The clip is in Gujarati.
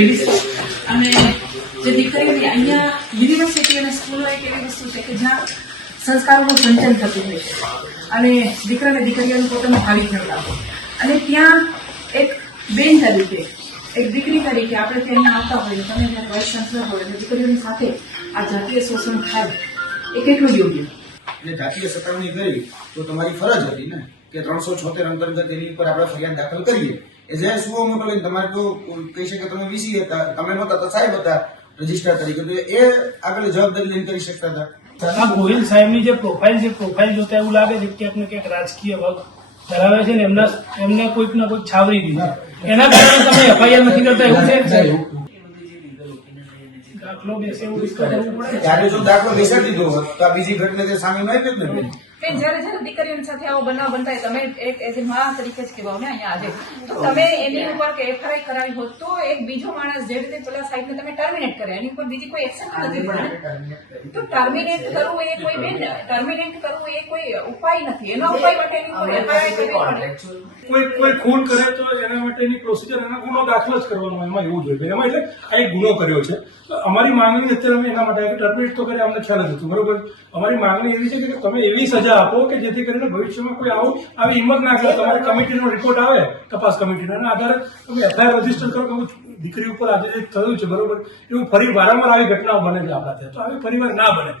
લેડીઝ અને જે દીકરીઓની અહીંયા યુનિવર્સિટી અને સ્કૂલો એક એવી વસ્તુ છે કે જ્યાં સંસ્કારોનું સિંચન થતું હોય છે અને દીકરા અને દીકરીઓનું પોતાનું ભાવિ ખેડતા હોય અને ત્યાં એક બેન તરીકે એક દીકરી તરીકે આપણે ત્યાં આવતા હોઈએ તમે ત્યાં વાઇસ ચાન્સલર હોય અને દીકરીઓની સાથે આ જાતીય શોષણ થાય એ કેટલું યોગ્ય? જે જાતીય સતામણી કરી તો તમારી ફરજ હતી ને કે 376 અંતર્ગત એની ઉપર આપણે ફરિયાદ દાખલ કરીએ. એઝ એ સુઓ મોટો લઈને તમારે તો કહી શકે તમે વીસી હતા, તમે નહોતા તો સાહેબ હતા રજિસ્ટ્રાર તરીકે, તો એ આગળ જવાબદારી લઈને કરી શકતા હતા. આ ગોહિલ સાહેબની જે પ્રોફાઇલ જોતા એવું લાગે છે ક્યાંક ને ક્યાંક રાજકીય વર્ગ ધરાવે છે ને એમને કોઈક ને કોઈક છાવરી દીધા, એના કારણે તમે એફઆઈઆર નથી કરતા એવું છે? દાખલો બેસે એવું કરવું પડે. ત્યારે જો દાખલો બેસાડી દીધો હોત તો આ બીજી ઘટના તે સામે ન આવી જ ને. બેન જયારે દીકરીઓની સાથે આવો બનાવ બનતા હોય તમે એક એઝ એ મા તરીકે જ કહેવાઓ ને અહીંયા આજે તો તમે એની ઉપર કે એફઆઈઆર કરાવી હોત તો એક બીજો માણસ જે રીતે પેલા સાહેબને તમે ટર્મિનેટ કર્યા એની ઉપર બીજી કોઈ એક્શન નથી પડે. તો ટર્મિનેટ કરવું એ કોઈ બેન ટર્મિનેટ કરવું એ કોઈ ઉપાય નથી. એનો ઉપાય માટે એની ઉપર એફઆઈઆર કરવી પડે. કોઈ ખૂન કરે તો એના માટેની પ્રોસિજર એના ગુનો દાખલ જ કરવાનો એમાં એવું જોઈએ. એમાં એટલે આ એક ગુનો કર્યો છે. અમારી માંગણી અત્યારે અમે એના માટે ટર્મિનેટ તો કરે અમને ખ્યાલ જ હતું, બરોબર. અમારી માંગણી એવી છે કે તમે એવી સજા આપો કે જેથી કરીને ભવિષ્યમાં કોઈ આવી હિંમત ના કરે. તમારે કમિટીનો રિપોર્ટ આવે તપાસ કમિટીનો એના આધારે તમે એફઆઈઆર રજીસ્ટર કરો કે દીકરી ઉપર આજે જે થયું છે, બરોબર, એવું ફરી વારંવાર આવી ઘટનાઓ બને છે આપણા ત્યાં, તો આવી ફરીવાર ના બને.